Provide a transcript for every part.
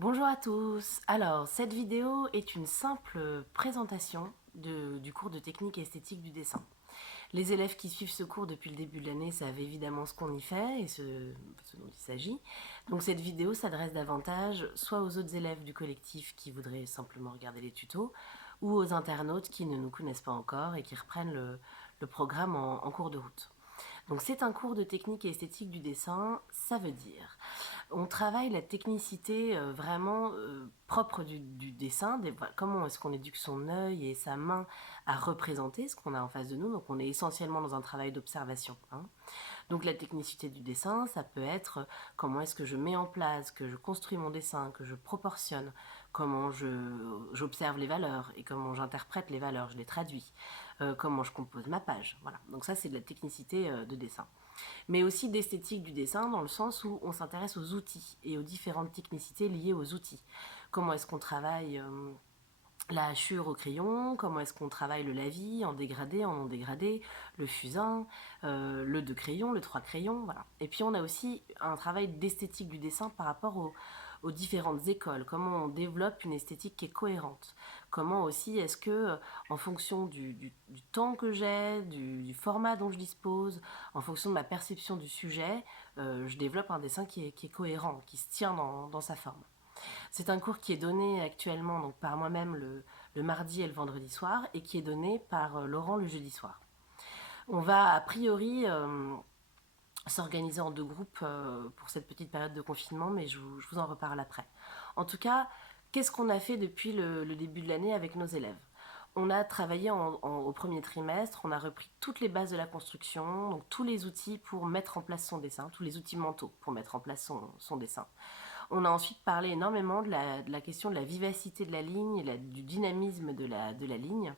Bonjour à tous. Alors, cette vidéo est une simple présentation du cours de technique et esthétique du dessin. Les élèves qui suivent ce cours depuis le début de l'année savent évidemment ce qu'on y fait et ce dont il s'agit. Donc cette vidéo s'adresse davantage soit aux autres élèves du collectif qui voudraient simplement regarder les tutos, ou aux internautes qui ne nous connaissent pas encore et qui reprennent le programme en cours de route. Donc c'est un cours de technique et esthétique du dessin, ça veut dire on travaille la technicité vraiment propre du dessin, comment est-ce qu'on éduque son œil et sa main à représenter ce qu'on a en face de nous. Donc on est essentiellement dans un travail d'observation, hein. Donc la technicité du dessin, ça peut être comment est-ce que je mets en place, que je construis mon dessin, que je proportionne, comment j'observe les valeurs et comment j'interprète les valeurs, je les traduis, comment je compose ma page. Voilà. Donc ça c'est de la technicité de dessin, mais aussi d'esthétique du dessin dans le sens où on s'intéresse aux outils et aux différentes technicités liées aux outils. Comment est-ce qu'on travaille la hachure au crayon, comment est-ce qu'on travaille le lavis en dégradé, en non dégradé, le fusain, le 2 crayons, le 3 crayons, voilà. Et puis on a aussi un travail d'esthétique du dessin par rapport aux différentes écoles, comment on développe une esthétique qui est cohérente, comment aussi est-ce que en fonction du temps que j'ai, du format dont je dispose, en fonction de ma perception du sujet, je développe un dessin qui est cohérent, qui se tient dans sa forme. C'est un cours qui est donné actuellement donc, par moi-même le mardi et le vendredi soir et qui est donné par Laurent le jeudi soir. On va a priori s'organiser en deux groupes pour cette petite période de confinement, mais je vous en reparle après. En tout cas, qu'est-ce qu'on a fait depuis le début de l'année avec nos élèves? On a travaillé au premier trimestre, on a repris toutes les bases de la construction, donc tous les outils pour mettre en place son dessin, tous les outils mentaux pour mettre en place son dessin. On a ensuite parlé énormément de la question de la vivacité de la ligne, du dynamisme de la ligne.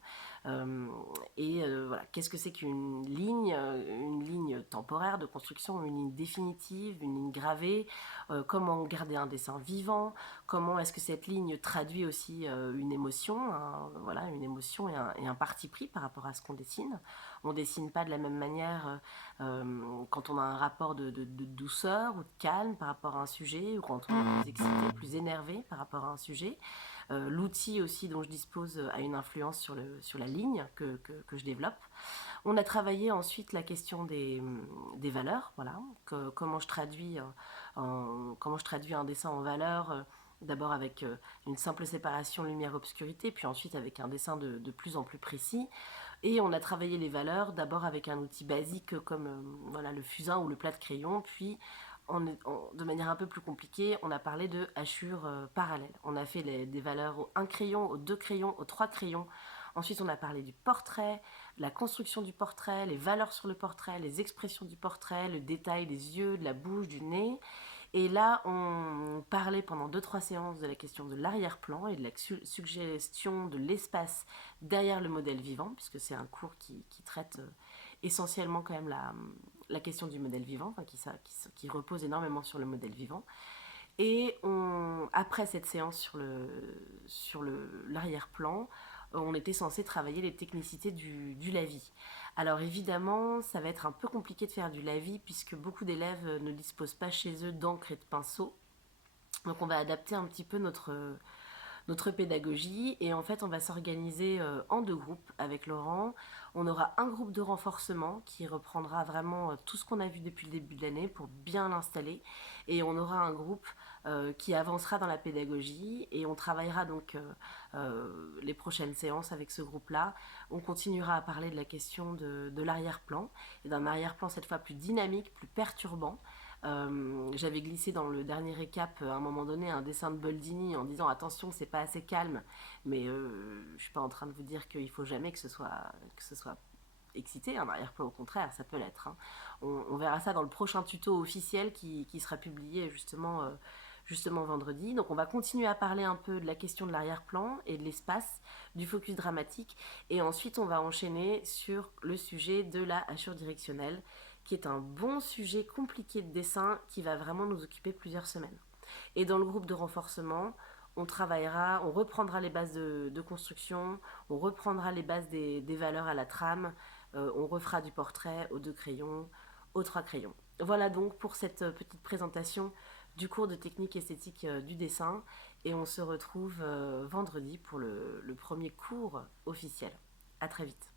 Voilà, qu'est-ce que c'est qu'une une ligne temporaire de construction, une ligne définitive, une ligne gravée, comment garder un dessin vivant, comment est-ce que cette ligne traduit aussi une émotion, voilà, une émotion et un parti pris par rapport à ce qu'on dessine. On dessine pas de la même manière quand on a un rapport de douceur ou de calme par rapport à un sujet, ou quand on est plus excité, plus énervé par rapport à un sujet. L'outil aussi dont je dispose a une influence sur la ligne que je développe. On a travaillé ensuite la question des valeurs, voilà, comment comment je traduis un dessin en valeurs, d'abord avec une simple séparation lumière-obscurité, puis ensuite avec un dessin de plus en plus précis. Et on a travaillé les valeurs d'abord avec un outil basique comme voilà, le fusain ou le plat de crayon, puis de manière un peu plus compliquée, on a parlé de hachures parallèles. On a fait des valeurs au 1 crayon, au 2 crayons, au 3 crayons. Ensuite, on a parlé du portrait, la construction du portrait, les valeurs sur le portrait, les expressions du portrait, le détail des yeux, de la bouche, du nez. Et là, on parlait pendant 2-3 séances de la question de l'arrière-plan et de la suggestion de l'espace derrière le modèle vivant, puisque c'est un cours qui traite essentiellement quand même la question du modèle vivant, enfin, qui repose énormément sur le modèle vivant. Et après cette séance sur l'arrière-plan, on était censé travailler les technicités du lavis. Alors évidemment, ça va être un peu compliqué de faire du lavis puisque beaucoup d'élèves ne disposent pas chez eux d'encre et de pinceau. Donc on va adapter un petit peu notre pédagogie et en fait on va s'organiser en deux groupes avec Laurent. On aura un groupe de renforcement qui reprendra vraiment tout ce qu'on a vu depuis le début de l'année pour bien l'installer, et on aura un groupe qui avancera dans la pédagogie et on travaillera donc les prochaines séances avec ce groupe-là. On continuera à parler de la question de l'arrière-plan, et d'un arrière-plan cette fois plus dynamique, plus perturbant. J'avais glissé dans le dernier récap à un moment donné un dessin de Boldini en disant attention, c'est pas assez calme, mais je suis pas en train de vous dire qu'il faut jamais que ce soit excité, un arrière-plan, au contraire, ça peut l'être, hein. On verra ça dans le prochain tuto officiel qui sera publié justement vendredi. Donc on va continuer à parler un peu de la question de l'arrière-plan et de l'espace, du focus dramatique, et ensuite on va enchaîner sur le sujet de la hachure directionnelle, qui est un bon sujet compliqué de dessin qui va vraiment nous occuper plusieurs semaines. Et dans le groupe de renforcement, on reprendra les bases de construction, on reprendra les bases des valeurs à la trame, on refera du portrait aux 2 crayons, aux 3 crayons. Voilà donc pour cette petite présentation du cours de technique esthétique du dessin et on se retrouve vendredi pour le premier cours officiel. À très vite.